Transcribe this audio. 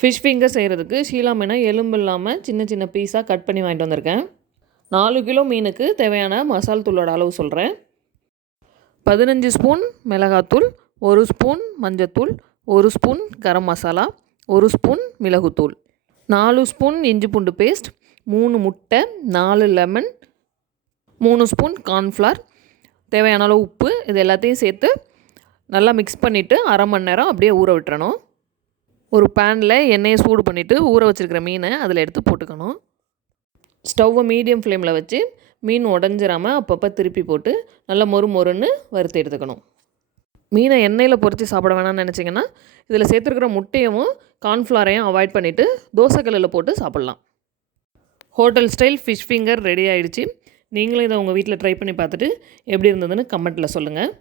Fish finger செய்கிறதுக்கு ஷீலா மீனை எலும்பு இல்லாமல் சின்ன சின்ன பீஸாக கட் பண்ணி வாங்கிட்டு வந்திருக்கேன். 4 கிலோ மீனுக்கு தேவையான மசால் தூளோட அளவு சொல்கிறேன். 15 ஸ்பூன் மிளகாத்தூள், 1 ஸ்பூன் மஞ்சத்தூள், 1 ஸ்பூன் கரம் மசாலா, 1 ஸ்பூன் மிளகுத்தூள், 4 ஸ்பூன் இஞ்சி பூண்டு பேஸ்ட், 3 முட்டை, 4 லெமன், 3 ஸ்பூன் கார்ன்ஃப்ளவர், தேவையான அளவு உப்பு. இது எல்லாத்தையும் சேர்த்து நல்லா மிக்ஸ் பண்ணிவிட்டு அரை மணி நேரம் அப்படியே ஊற விட்டுறணும். ஒரு பேனில் எண்ணெயை சூடு பண்ணிவிட்டு ஊற வச்சுருக்கிற மீனை அதில் எடுத்து போட்டுக்கணும். ஸ்டவ்வை மீடியம் ஃப்ளேமில் வச்சு மீன் உடஞ்சிராமல் அப்பப்போ திருப்பி போட்டு நல்லா மொறுன்னு வறுத்து எடுத்துக்கணும். மீனை எண்ணெயில் பொரித்து சாப்பிட வேணாம்னு நினச்சிங்கன்னா இதில் சேர்த்துருக்கிற முட்டையும் கார்ன்ஃப்ளவரையும் அவாய்ட் பண்ணிவிட்டு தோசைக்கல்லில் போட்டு சாப்பிட்லாம். Hotel style fish finger ready ஆகிடுச்சு. நீங்களும் இதை உங்கள் வீட்டில் ட்ரை பண்ணி பார்த்துட்டு எப்படி இருந்ததுன்னு கமெண்ட்டில் சொல்லுங்கள்.